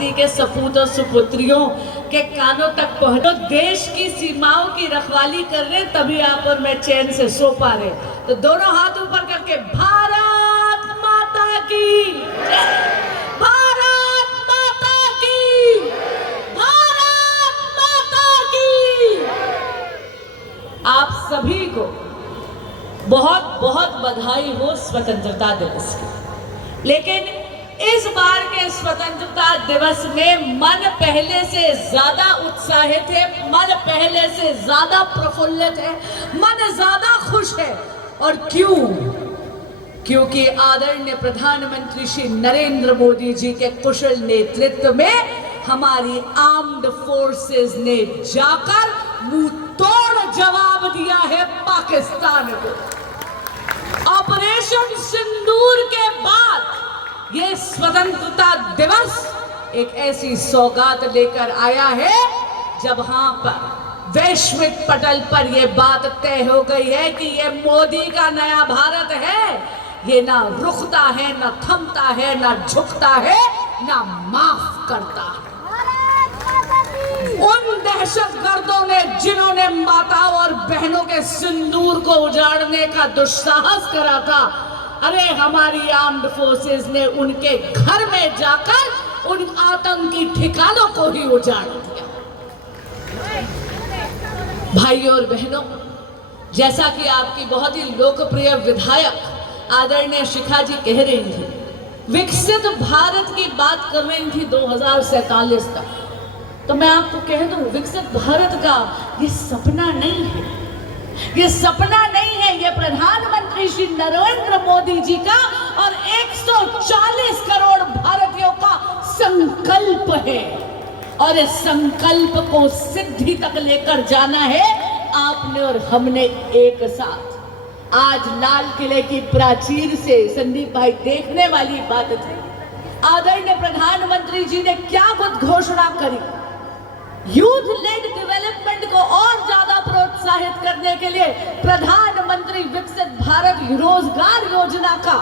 धरती के सपूत और सुपुत्रियों के कानों तक पहुंचो। देश की सीमाओं की रखवाली कर रहे, तभी आप और मैं चैन से सो पा रहे। तो दोनों हाथ ऊपर करके भारत माता की जय, भारत माता की, भारत माता की। आप सभी को बहुत बहुत बधाई हो स्वतंत्रता दिवस की। लेकिन इस बार के स्वतंत्रता दिवस में मन पहले से ज्यादा उत्साहित है, मन पहले से ज्यादा प्रफुल्लित है, मन ज्यादा खुश है। और क्यों? क्योंकि आदरणीय प्रधानमंत्री श्री नरेंद्र मोदी जी के कुशल नेतृत्व में हमारी आर्म्ड फोर्सेस ने जाकर मुंह तोड़ जवाब दिया है पाकिस्तान को। ऑपरेशन सिंदूर के बाद ये स्वतंत्रता दिवस एक ऐसी सौगात लेकर आया है जब वहां पर वैश्विक पटल पर यह बात तय हो गई है कि ये मोदी का नया भारत है। ये ना रुकता है, ना थमता है, ना झुकता है, ना माफ करता है। उन दहशतगर्दों ने जिन्होंने माताओं और बहनों के सिंदूर को उजाड़ने का दुस्साहस करा था, अरे हमारी आर्म्ड फोर्सेस ने उनके घर में जाकर उन आतंकी ठिकानों को ही उजाड़ दिया। भाइयों और बहनों, जैसा कि आपकी बहुत ही लोकप्रिय विधायक आदरणीय शिखा जी कह रही थी, विकसित भारत की बात कर रही थी 2047 तक। तो मैं आपको कह दूं, विकसित भारत का ये सपना नहीं है, ये सपना नहीं है, ये प्रधानमंत्री श्री नरेंद्र मोदी जी का और 140 करोड़ भारतीयों का संकल्प है। और इस संकल्प को सिद्धि तक लेकर जाना है आपने और हमने एक साथ। आज लाल किले की प्राचीर से संदीप भाई देखने वाली बात थी, आदरणीय प्रधानमंत्री जी ने क्या घोषणा करी। यूथ लेड डेवलपमेंट को और ज्यादा प्रोत्साहित करने के लिए प्रधानमंत्री विकसित भारत रोजगार योजना का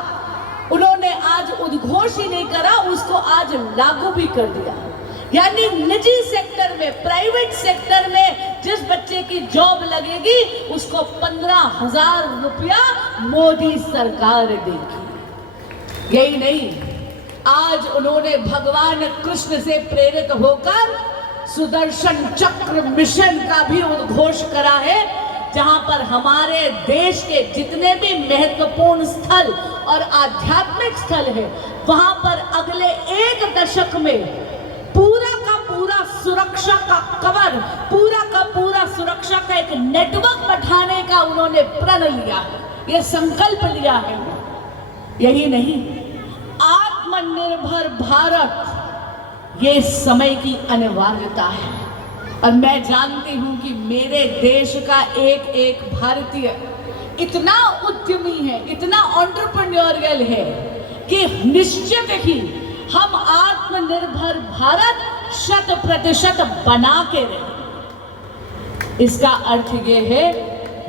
उन्होंने आज उद्घोष ही नहीं करा, उसको आज लागू भी कर दिया। यानी निजी सेक्टर में, प्राइवेट सेक्टर में जिस बच्चे की जॉब लगेगी उसको 15,000 रुपया मोदी सरकार देगी। यही नहीं, आज उन्होंने भगवान कृष्ण से प्रेरित होकर सुदर्शन चक्र मिशन का भी उद्घोष करा है, जहां पर हमारे देश के जितने भी महत्वपूर्ण स्थल और आध्यात्मिक स्थल है, वहां पर अगले 1 दशक में पूरा का पूरा सुरक्षा का कवर, पूरा का पूरा सुरक्षा का एक नेटवर्क बैठाने का उन्होंने प्रण लिया, ये संकल्प लिया है। यही नहीं, आत्मनिर्भर भारत ये समय की अनिवार्यता है। और मैं जानती हूं कि मेरे देश का एक एक भारतीय इतना उद्यमी है, इतना एंटरप्रेन्योरियल है कि निश्चित ही हम आत्मनिर्भर भारत 100% बना के रहे। इसका अर्थ ये है,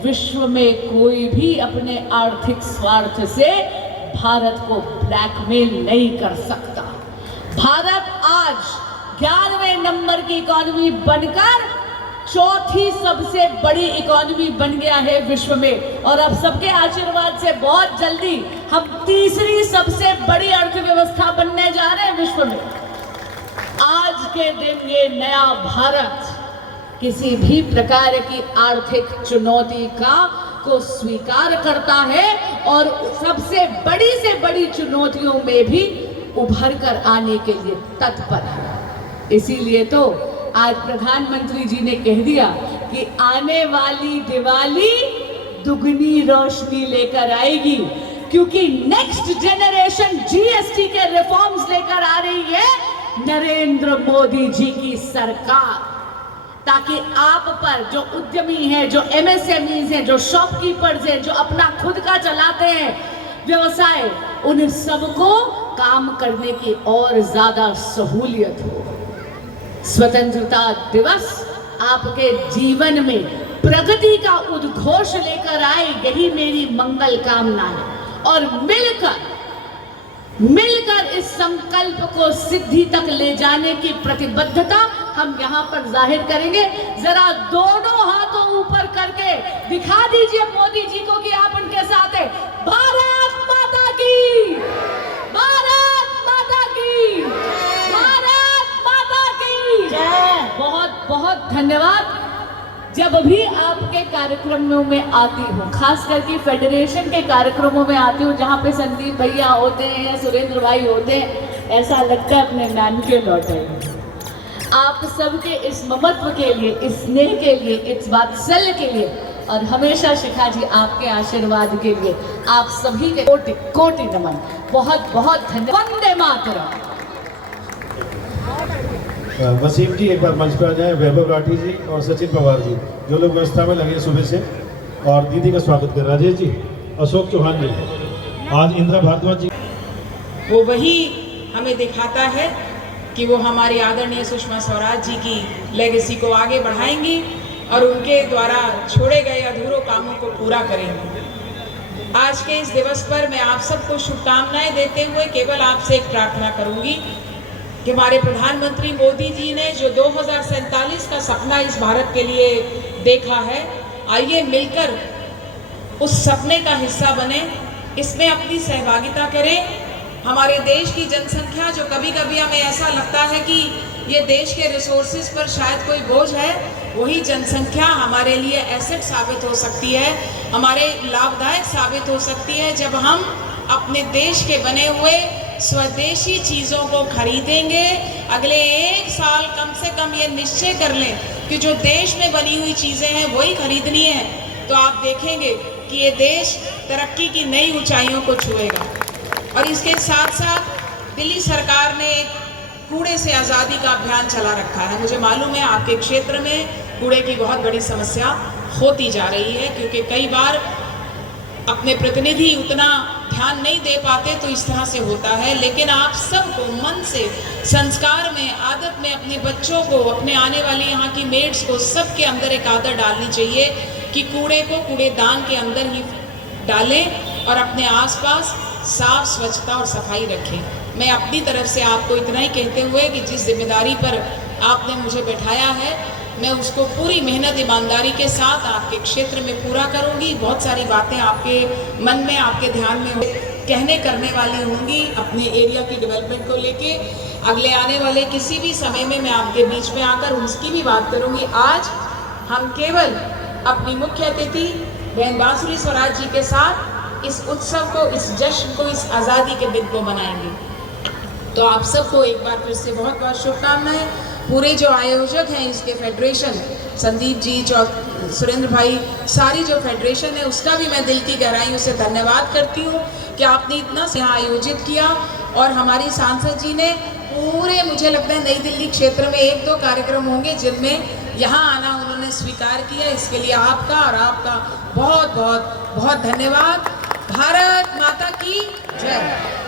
विश्व में कोई भी अपने आर्थिक स्वार्थ से भारत को ब्लैकमेल नहीं कर सकता। भारत आज 11वें नंबर की इकोनॉमी बनकर 4थी सबसे बड़ी इकोनॉमी बन गया है विश्व में। और अब सबके आशीर्वाद से बहुत जल्दी हम 3री सबसे बड़ी अर्थव्यवस्था बनने जा रहे हैं विश्व में। आज के दिन ये नया भारत किसी भी प्रकार की आर्थिक चुनौती को स्वीकार करता है और सबसे बड़ी से बड़ी चुनौतियों में भी उभर कर आने के लिए तत्पर है। इसीलिए तो आज प्रधानमंत्री जी ने कह दिया कि आने वाली दिवाली दुगनी रोशनी लेकर आएगी, क्योंकि नेक्स्ट जनरेशन जीएसटी के रिफॉर्म्स लेकर आ रही है नरेंद्र मोदी जी की सरकार, ताकि आप पर जो उद्यमी हैं, जो एमएसएमईज हैं, जो शॉपकीपर्स हैं, जो अपना खुद का चलाते हैं व्यवसाय, उन सबको काम करने की और ज्यादा सहूलियत हो। स्वतंत्रता दिवस आपके जीवन में प्रगति का उद्घोष लेकर आए, यही मेरी मंगल कामना है। और मिलकर मिलकर इस संकल्प को सिद्धि तक ले जाने की प्रतिबद्धता हम यहाँ पर जाहिर करेंगे। जरा दोनों हाथों ऊपर करके दिखा दीजिए मोदी जी को कि आप उनके साथ हैं। भारत माता की, भारत माता की, भारत माता की जय। बहुत बहुत धन्यवाद। जब भी आपके कार्यक्रमों में आती हूँ, खास करके फेडरेशन के कार्यक्रमों में आती हूँ, जहाँ पे संदीप भैया होते हैं या सुरेंद्र भाई होते हैं, ऐसा लगता है अपने नानके लौटे हैं। आप सबके इस ममत्व के लिए, इस स्नेह के लिए, इस वात्सल्य के लिए और हमेशा शिखा जी आपके आशीर्वाद के लिए आप सभी के कोटि कोटि नमन। बहुत बहुत धन्यवाद। वंदे मातरम। वसीम जी एक बार मंच पर आ जाएं। वैभव राठी जी और सचिन पवार जी जो लोग व्यवस्था में लगे सुबह से, और दीदी का स्वागत कर राजेश जी, अशोक चौहान जी, आज इंदिरा भारद्वाज जी। वो वही हमें दिखाता है कि वो हमारी आदरणीय सुषमा स्वराज जी की लेगेसी को आगे बढ़ाएंगी और उनके द्वारा छोड़े गए अधूरे कामों को पूरा करेंगे। आज के इस दिवस पर मैं आप सबको शुभकामनाएं देते हुए केवल आपसे एक प्रार्थना करूंगी कि हमारे प्रधानमंत्री मोदी जी ने जो 2047 का सपना इस भारत के लिए देखा है, आइए मिलकर उस सपने का हिस्सा बने, इसमें अपनी सहभागिता करें। हमारे देश की जनसंख्या जो कभी कभी हमें ऐसा लगता है कि ये देश के रिसोर्सेज पर शायद कोई बोझ है, वही जनसंख्या हमारे लिए एसेट साबित हो सकती है, हमारे लाभदायक साबित हो सकती है जब हम अपने देश के बने हुए स्वदेशी चीज़ों को खरीदेंगे। अगले 1 साल कम से कम ये निश्चय कर लें कि जो देश में बनी हुई चीज़ें हैं वही खरीदनी है, तो आप देखेंगे कि ये देश तरक्की की नई ऊंचाइयों को छुएगा। और इसके साथ साथ दिल्ली सरकार ने एक कूड़े से आज़ादी का अभियान चला रखा है। मुझे मालूम है आपके क्षेत्र में कूड़े की बहुत बड़ी समस्या होती जा रही है, क्योंकि कई बार अपने प्रतिनिधि उतना ध्यान नहीं दे पाते, तो इस तरह से होता है। लेकिन आप सबको मन से, संस्कार में, आदत में अपने बच्चों को, अपने आने वाली यहाँ की मेड्स को, सबके अंदर एक आदत डालनी चाहिए कि कूड़े को कूड़ेदान के अंदर ही डालें और अपने आसपास साफ, स्वच्छता और सफाई रखें। मैं अपनी तरफ से आपको इतना ही कहते हुए कि जिस जिम्मेदारी पर आपने मुझे बैठाया है, मैं उसको पूरी मेहनत, ईमानदारी के साथ आपके क्षेत्र में पूरा करूंगी। बहुत सारी बातें आपके मन में, आपके ध्यान में कहने करने वाली होंगी अपने एरिया की डेवलपमेंट को लेके। अगले आने वाले किसी भी समय में मैं आपके बीच में आकर उसकी भी बात करूंगी। आज हम केवल अपनी मुख्य अतिथि बहन बांसुरी स्वराज जी के साथ इस उत्सव को, इस जश्न को, इस आज़ादी के दिन को मनाएंगे। तो आप सबको एक बार फिर से बहुत बहुत शुभकामनाएं। पूरे जो आयोजक हैं इसके फेडरेशन, संदीप जी, सुरेंद्र भाई, सारी जो फेडरेशन है उसका भी मैं दिल की गहराइयों से धन्यवाद करती हूँ कि आपने इतना यहाँ आयोजित किया। और हमारी सांसद जी ने पूरे, मुझे लगता है नई दिल्ली क्षेत्र में 1-2 कार्यक्रम होंगे जिनमें यहाँ आना उन्होंने स्वीकार किया। इसके लिए आपका और आपका बहुत बहुत बहुत धन्यवाद। भारत माता की जय।